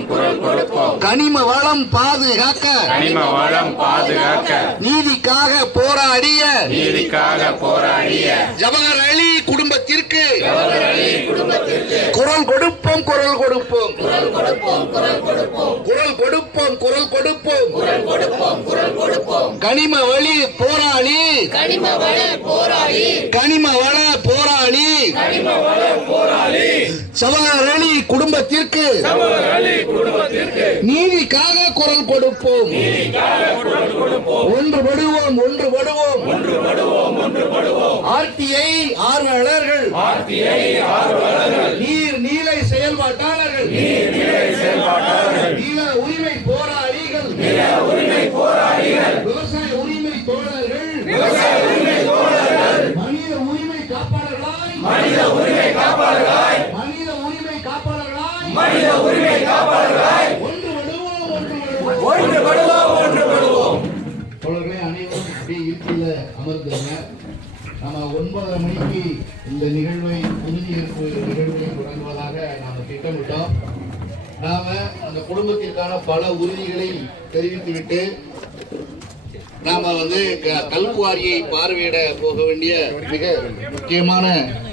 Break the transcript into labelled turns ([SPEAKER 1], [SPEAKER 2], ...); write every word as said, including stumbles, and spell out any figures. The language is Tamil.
[SPEAKER 1] குரல் கொடுப்போம்.
[SPEAKER 2] கனிம வளம் பாதுகாக்க
[SPEAKER 1] கனிம வளம் பாதுகாக்க
[SPEAKER 2] நீதிக்காக போராடிய
[SPEAKER 1] நீதிக்காக போராடிய
[SPEAKER 2] ஜவஹர் அலி குடும்பத்திற்கு
[SPEAKER 1] ஜவஹர் அலி குடும்பத்திற்கு
[SPEAKER 2] குரல் கொடுப்போம் குரல் கொடுப்போம்
[SPEAKER 1] குரல் கொடுப்போம் குரல் கொடுப்போம்
[SPEAKER 2] குரல் கொடுப்போம் குரல் கொடுப்போம்
[SPEAKER 1] குரல் கொடுப்போம் குரல் கொடுப்போம்.
[SPEAKER 2] கனிம வழி போராளி
[SPEAKER 1] கனிம வள போராளி
[SPEAKER 2] கனிம வள போராளி
[SPEAKER 1] கனிம வள போராளி
[SPEAKER 2] ஜவஹர் அலி குடும்பத்திற்கு
[SPEAKER 1] ஜவஹர் அலி குடும்பத்திற்கு
[SPEAKER 2] நீதிக்காக குரல் கொடுப்போம்.
[SPEAKER 1] நீதிக்காக குரல் கொடுப்போம்.
[SPEAKER 2] ஒன்றுபடுவோம் ஒன்றுபடுவோம்
[SPEAKER 1] ஒன்றுபடுவோம் ஒன்றுபடுவோம்.
[SPEAKER 2] ஆர்டிஐ ஆர்வலர்கள்
[SPEAKER 1] ஆர்டிஐ ஆர்வலர்கள்
[SPEAKER 2] நீர் நீலை செயல்பாட்டாளர்கள்
[SPEAKER 1] நீர் நிலை செயல்பாட்டாளர்கள்
[SPEAKER 2] நில உரிமை போராளிகள்
[SPEAKER 1] நில உரிமை போராளிகள்
[SPEAKER 2] விவசாய உரிமை தோழர்கள்
[SPEAKER 1] விவசாய உரிமை தோழர்கள்
[SPEAKER 2] மனித உரிமை காப்பாளர்களாய்
[SPEAKER 1] மனித உரிமை காப்பாளர்களாய்
[SPEAKER 2] மனித உரிமை காப்பாளர்களாய்
[SPEAKER 1] மனித உரிமை காப்பாளர்களாய்
[SPEAKER 2] ஒன்றுபடுவோம் ஒன்றுபடுவோம்
[SPEAKER 1] ஒன்றுபடுவோம் ஒன்றுபடுவோம்.
[SPEAKER 2] தோழர்களே அனைவரும் அப்படியே இருக்கையில அமர்ந்துங்க. நம்ம ஒன்பதரை மணிக்கு இந்த நிகழ்வை உறுதியேற்பு நிகழ்வை தொடங்குவதாக நாம திட்டமிட்டோம். நாம அந்த குடும்பத்திற்கான பல உறுதிகளை தெரிவித்துவிட்டு நாம வந்து கல்குவாரியை பார்வையிட போக வேண்டிய மிக முக்கியமான